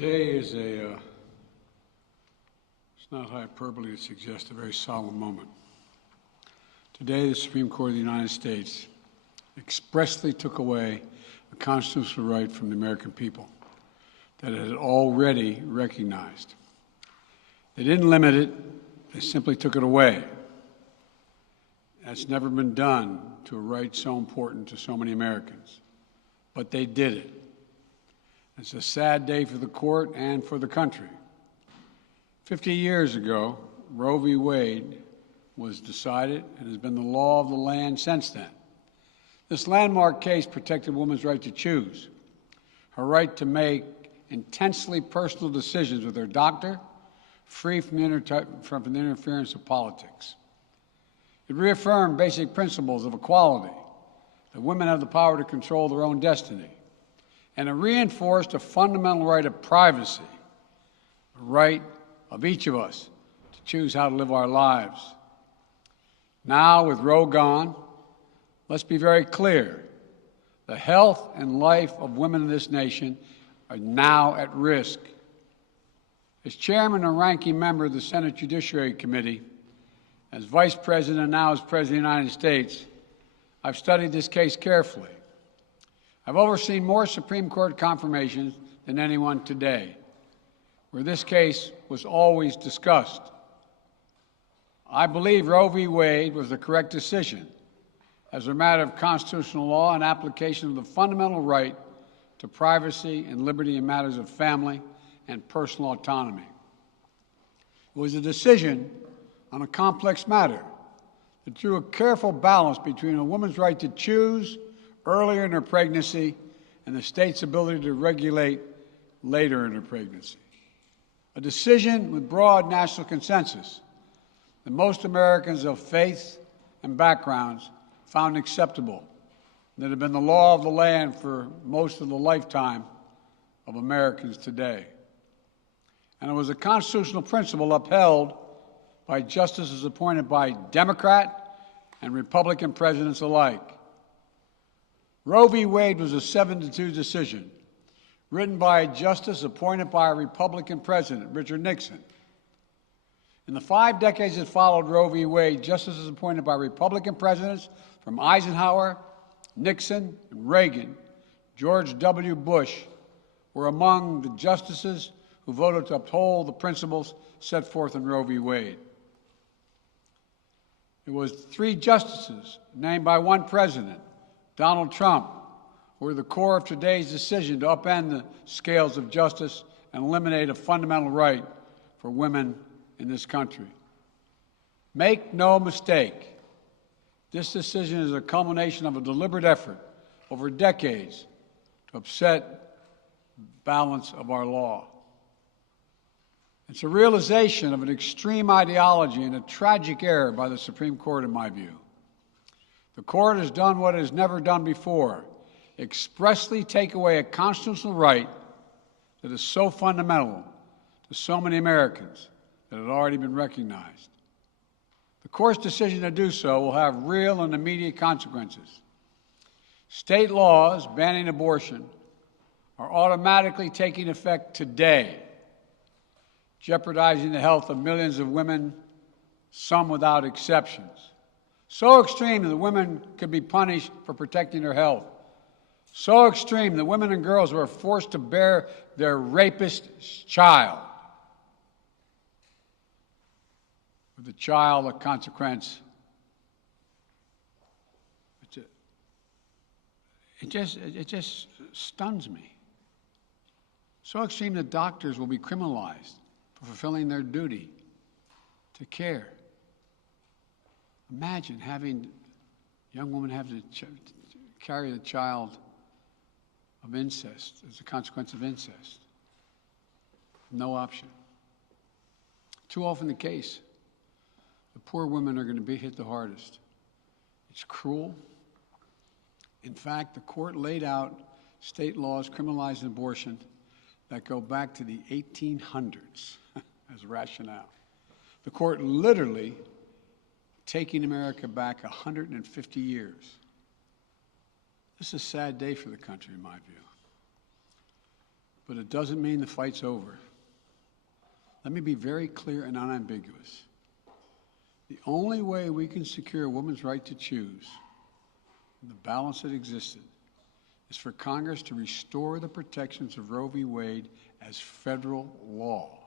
Today is it's not hyperbole to suggest a very solemn moment. Today, the Supreme Court of the United States expressly took away a constitutional right from the American people that it had already recognized. They didn't limit it, they simply took it away. That's never been done to a right so important to so many Americans. But they did it. It's a sad day for the court and for the country. 50 years ago, Roe v. Wade was decided and has been the law of the land since then. This landmark case protected a woman's right to choose, her right to make intensely personal decisions with her doctor, free from the interference of politics. It reaffirmed basic principles of equality, that women have the power to control their own destiny, and it reinforced a fundamental right of privacy, the right of each of us to choose how to live our lives. Now, with Roe gone, let's be very clear. The health and life of women in this nation are now at risk. As chairman and ranking member of the Senate Judiciary Committee, as vice president and now as president of the United States, I've studied this case carefully. I've overseen more Supreme Court confirmations than anyone today, where this case was always discussed. I believe Roe v. Wade was the correct decision as a matter of constitutional law and application of the fundamental right to privacy and liberty in matters of family and personal autonomy. It was a decision on a complex matter that drew a careful balance between a woman's right to choose earlier in her pregnancy and the state's ability to regulate later in her pregnancy. A decision with broad national consensus that most Americans of faith and backgrounds found acceptable, and that have been the law of the land for most of the lifetime of Americans today. And it was a constitutional principle upheld by justices appointed by Democrat and Republican presidents alike. Roe v. Wade was a 7-2 decision, written by a justice appointed by a Republican president, Richard Nixon. In the 5 decades that followed Roe v. Wade, justices appointed by Republican presidents from Eisenhower, Nixon, and Reagan, George W. Bush, were among the justices who voted to uphold the principles set forth in Roe v. Wade. It was 3 justices named by one president, Donald Trump, who were the core of today's decision to upend the scales of justice and eliminate a fundamental right for women in this country. Make no mistake, this decision is a culmination of a deliberate effort over decades to upset the balance of our law. It's a realization of an extreme ideology and a tragic error by the Supreme Court, in my view. The court has done what it has never done before, expressly take away a constitutional right that is so fundamental to so many Americans that had already been recognized. The court's decision to do so will have real and immediate consequences. State laws banning abortion are automatically taking effect today, jeopardizing the health of millions of women, some without exceptions. So extreme that women could be punished for protecting their health. So extreme that women and girls were forced to bear their rapist's child. With the child, a consequence. It just stuns me. So extreme that doctors will be criminalized for fulfilling their duty to care. Imagine having a young woman have to carry the child of incest as a consequence of incest. No option. Too often the case. The poor women are going to be hit the hardest. It's cruel. In fact, the court laid out state laws criminalizing abortion that go back to the 1800s as rationale. The court literally taking America back 150 years. This is a sad day for the country, in my view. but it doesn't mean the fight's over. Let me be very clear and unambiguous. The only way we can secure a woman's right to choose, the balance that existed, is for Congress to restore the protections of Roe v. Wade as federal law.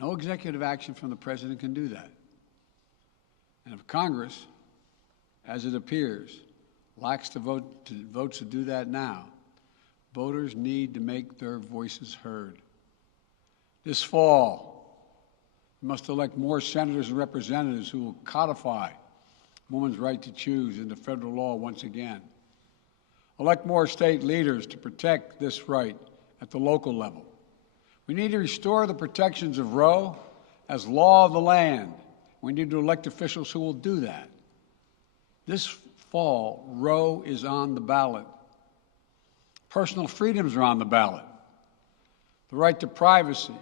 No executive action from the president can do that. And if Congress, as it appears, lacks the votes to do that now, voters need to make their voices heard. This fall, we must elect more senators and representatives who will codify women's right to choose into federal law once again. Elect more state leaders to protect this right at the local level. We need to restore the protections of Roe as law of the land. We need to elect officials who will do that. This fall, Roe is on the ballot. Personal freedoms are on the ballot. The right to privacy,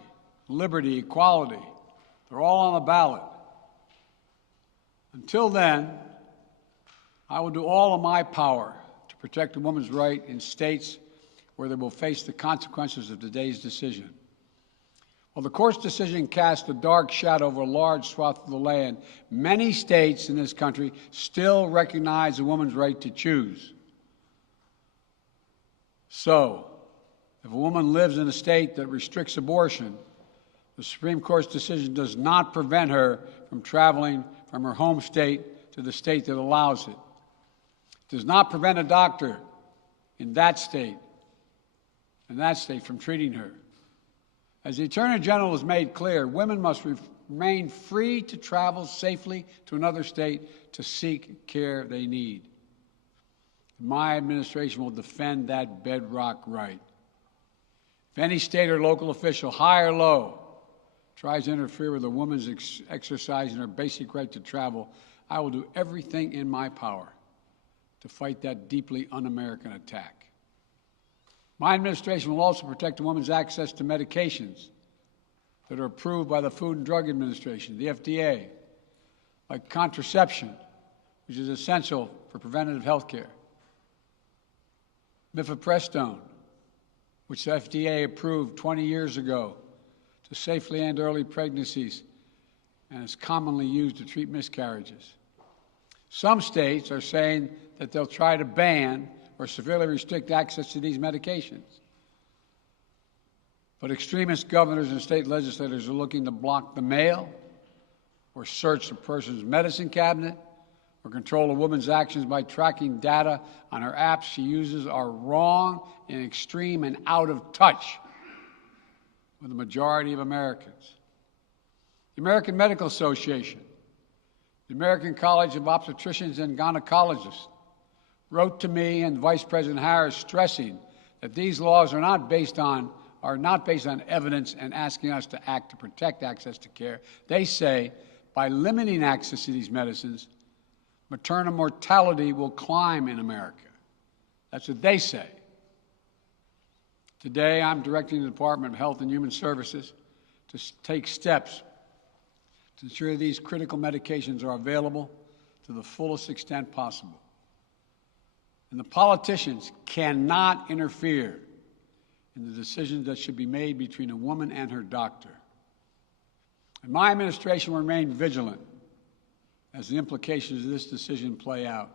liberty, equality, they're all on the ballot. Until then, I will do all of my power to protect a woman's right in states where they will face the consequences of today's decision. While the court's decision cast a dark shadow over a large swath of the land, many states in this country still recognize a woman's right to choose. So, if a woman lives in a state that restricts abortion, the Supreme Court's decision does not prevent her from traveling from her home state to the state that allows it. It does not prevent a doctor in that state from treating her. As the Attorney General has made clear, women must remain free to travel safely to another state to seek care they need. My administration will defend that bedrock right. If any state or local official, high or low, tries to interfere with a woman's exercising her basic right to travel, I will do everything in my power to fight that deeply un-American attack. My administration will also protect a woman's access to medications that are approved by the Food and Drug Administration, the FDA, like contraception, which is essential for preventative health care, mifepristone, which the FDA approved 20 years ago to safely end early pregnancies and is commonly used to treat miscarriages. Some states are saying that they'll try to ban or severely restrict access to these medications. But extremist governors and state legislators are looking to block the mail or search a person's medicine cabinet or control a woman's actions by tracking data on her apps she uses are wrong and extreme and out of touch with the majority of Americans. The American Medical Association, the American College of Obstetricians and Gynecologists, wrote to me and Vice President Harris stressing that these laws are not based on evidence and asking us to act to protect access to care. They say by limiting access to these medicines, maternal mortality will climb in America. That's what they say. Today, I'm directing the Department of Health and Human Services to take steps to ensure these critical medications are available to the fullest extent possible. And the politicians cannot interfere in the decisions that should be made between a woman and her doctor. And my administration will remain vigilant as the implications of this decision play out.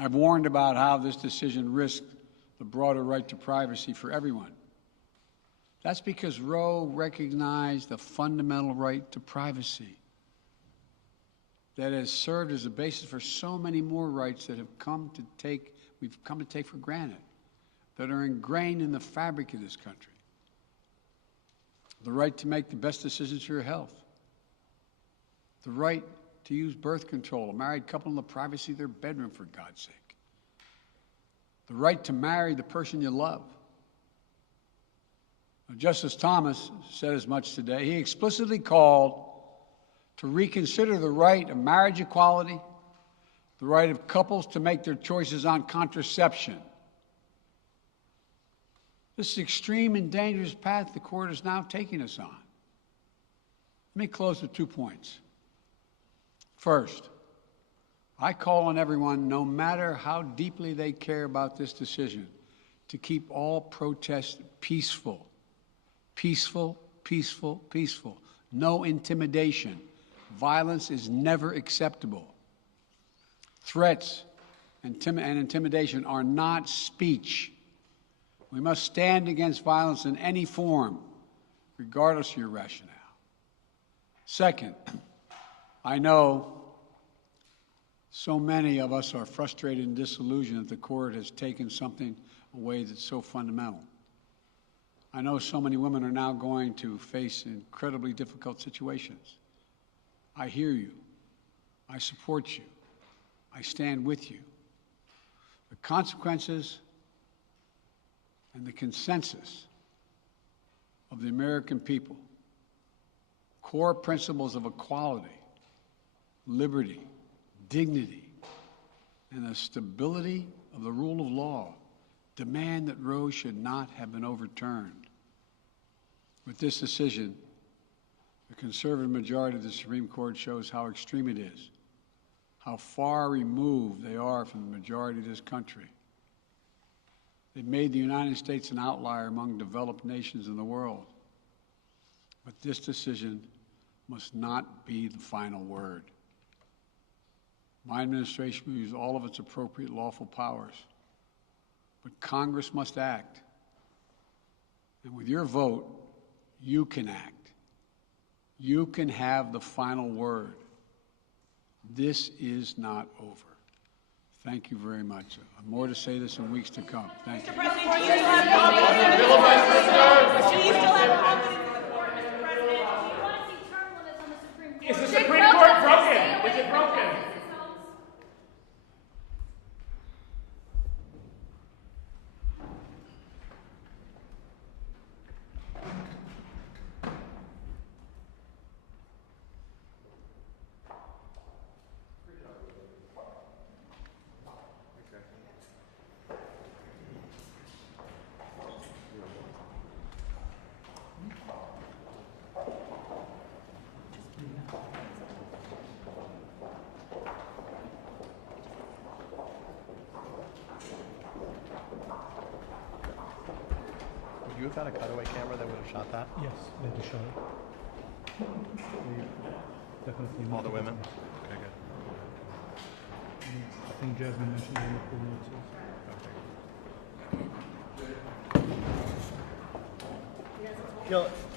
I've warned about how this decision risks the broader right to privacy for everyone. That's because Roe recognized the fundamental right to privacy that has served as a basis for so many more rights that we've come to take for granted, that are ingrained in the fabric of this country. The right to make the best decisions for your health. The right to use birth control, a married couple in the privacy of their bedroom, for God's sake. The right to marry the person you love. Justice Thomas said as much today. He explicitly called to reconsider the right of marriage equality, the right of couples to make their choices on contraception. This is an extreme and dangerous path the court is now taking us on. Let me close with 2 points. First, I call on everyone, no matter how deeply they care about this decision, to keep all protests peaceful. Peaceful, peaceful, peaceful. No intimidation. Violence is never acceptable. Threats and intimidation are not speech. We must stand against violence in any form, regardless of your rationale. Second, I know so many of us are frustrated and disillusioned that the court has taken something away that's so fundamental. I know so many women are now going to face incredibly difficult situations. I hear you. I support you. I stand with you. The consequences and the consensus of the American people, core principles of equality, liberty, dignity, and the stability of the rule of law demand that Roe should not have been overturned. With this decision, the conservative majority of the Supreme Court shows how extreme it is, how far removed they are from the majority of this country. They've made the United States an outlier among developed nations in the world. But this decision must not be the final word. My administration will use all of its appropriate lawful powers, but Congress must act. And with your vote, you can act. You can have the final word. This is not over. Thank you very much. More to say this in weeks to come. Thank you. Mr. President, do you still have confidence in the court? Do you still have confidence in the court, Mr. President? We want to see term limits on the Supreme Court. Is the Supreme Court broken? Is it broken? Would you have had a cutaway camera that would have shot that? Yes, they just showed it. They definitely. All the women? Okay, good. I think Jasmine mentioned it in the full notices. Okay.